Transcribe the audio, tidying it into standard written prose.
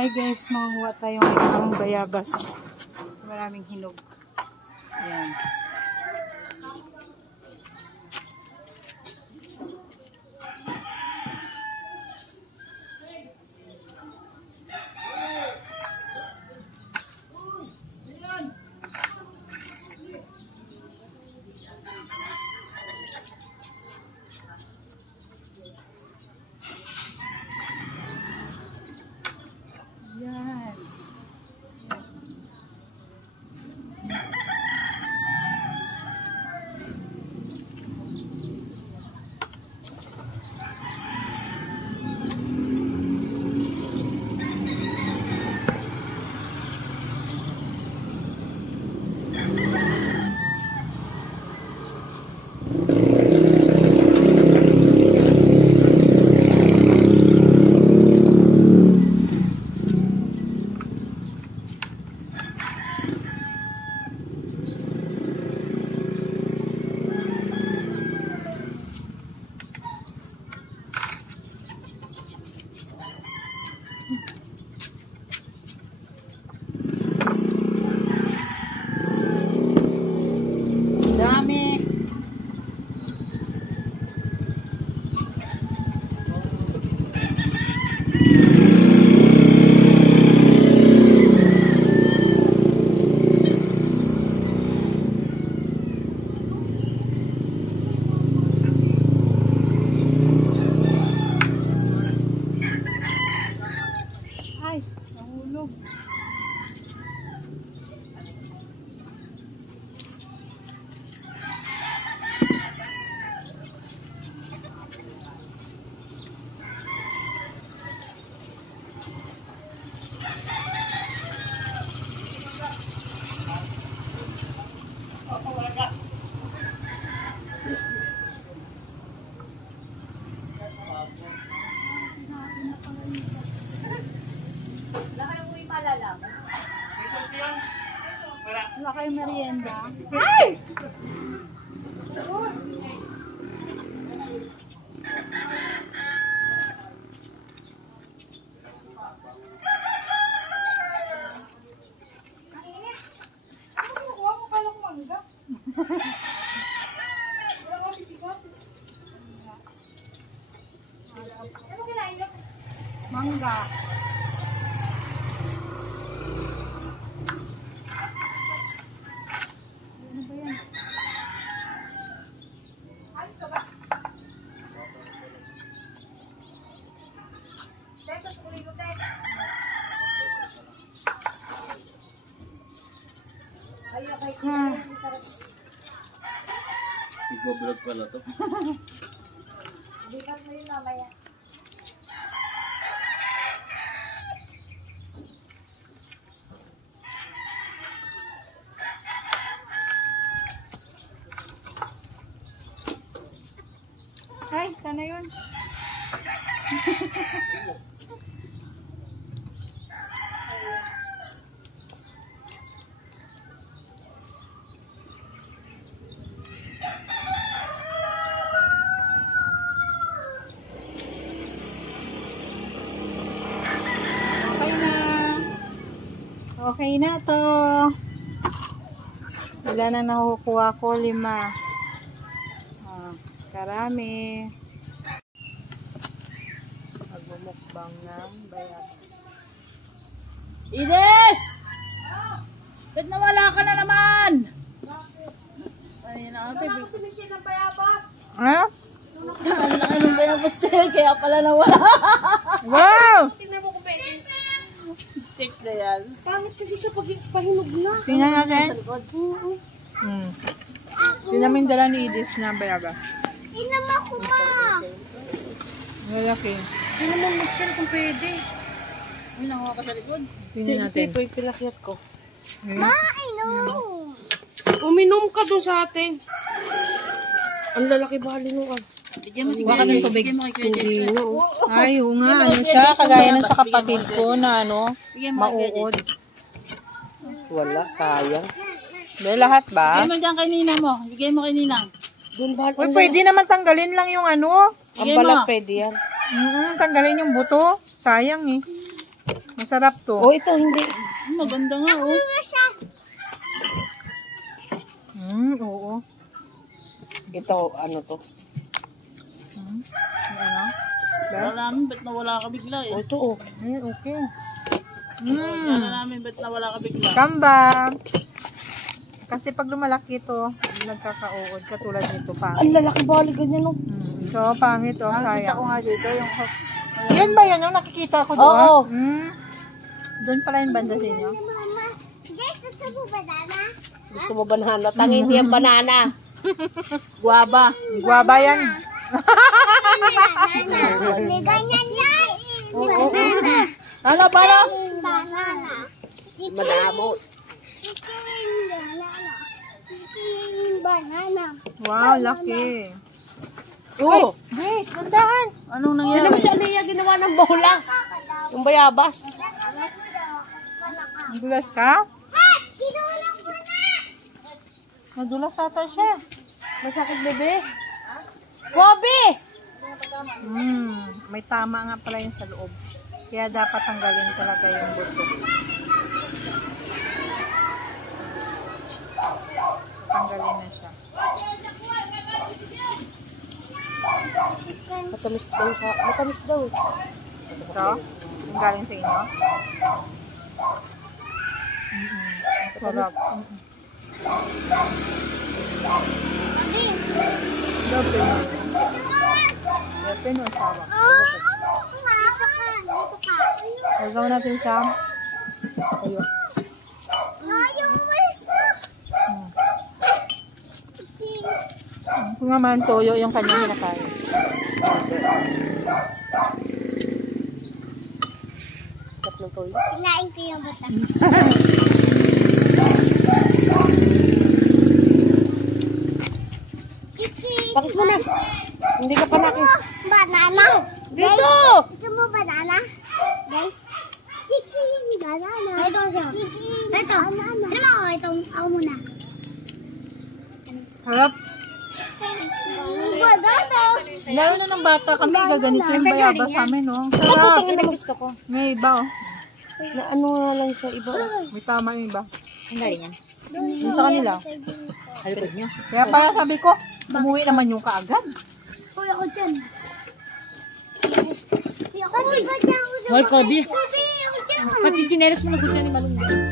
Hi guys, manguha tayo ng bayabas. Maraming hinog. Ayan. Yan. Dami. Ay, nahulog. Wala kayong merienda. Ay! Mangga. Ano ba yan? Nagbo-vlog pala to. Lipat mo yun mamaya. Ay, sana yun. Okay na to. Ilan na nakukuha ko? 5. Karami. Magbumukbang ng bayabas. Ines! Ba't nawala ka na naman? Ayun na ate. Wala ko si Michelle ng bayabas. Ha? Ang laki ng bayabas tayo, kaya pala nawala. Wow! Tingnan mo kung pwede. Stick na yan. Pangit kasi siya pag pahinog na. Tingnan natin. Sa likod. Tingnan mo yung dala ni Edis na bayabas. Inama ko ma! Malaki. Tingnan mo Michelle kung pwede. Ay, nakuha ka sa likod. Tingnan natin. Ito yung pinakyat ko. Ma, I know! Uminom ka dun sa atin. Ang lalaki bali nung ah. Baka ng tubig. Hindi na oh. Ay, oo nga. Ano siya? Kagaya ng sa kapatid ko na ano, mauod. Wala, sayang. May lahat ba? Bigay mo dyan kay Ninang mo. Bigay mo kay Ninang. Dun ba? Uy, pwede naman tanggalin lang yung ano. Ang balat pwede yan. Tanggalin yung buto. Sayang eh. Masarap to. Oh, ito hindi. Maganda nga, oh. Oo. Ito, ano to? Ano? Kala namin, ba't nawala ka bigla eh? Oh, ito, oh. Okay. Kala namin, ba't nawala ka bigla? Kambang. Kasi pag lumalaki ito, nagkakauod. Katulad nito, Ang pangit. lalaki bali ganyan, oh. Ito, pangit, oh. Nakita ko Sayang. nga dito, yung Yan ba yan yung nakikita ko doon? Oo. Doon pala yung banda sa inyo. Gusto mo banana? Tangin niya banana. guwaba. Guwaba yan. May ganyan yan. Ano, para? Madamo. Chicken banana. Wow, laki. Oh, Guys, gandahan. Anong yun nangyari? naman si Aliyah ginawa ng bola. Yung bayabas. Nadulas ka? Ha! Kinulong ko na! Nadulas ata siya. Masakit, bebe. Bobby! May tama nga pala yun sa loob. Kaya dapat tanggalin talaga yung buto. Tanggalin na siya. Matamis daw siya. Matamis daw. Ito, yung galing sa inyo. Sarap. Dapat mo. Dapat mo sawa. Dito ka. Huwag natin sa ayun. Yung wish ko. Kung nga man toyo yung kanyang kinakain. Sarap ng toyo. Kinain ko yung bata. Chicken. Bakit mo na? Hindi ka pa nakis. Banana. Dito! Ito mo banana? Guys. Chicken banana. Ito siya. Ito. Ano mo? Ito. Ako muna. Harap. Banana. Lalo na ng bata kami, gaganito yung bayaba sa amin, no? Sarap. gusto ko. May iba, oh. Na ano nga lang siya iba. May tama yung iba. Ang galing yan. Yung sa kanila. Halipod niyo. Kaya pala sabi ko, umuwi naman yung kaagad. Uy, ako dyan. Uy, ba't niya ako dyan? Hoy, Kobe. Kobe, ako dyan. Pati chinelas mo na gusto ni Malunggay.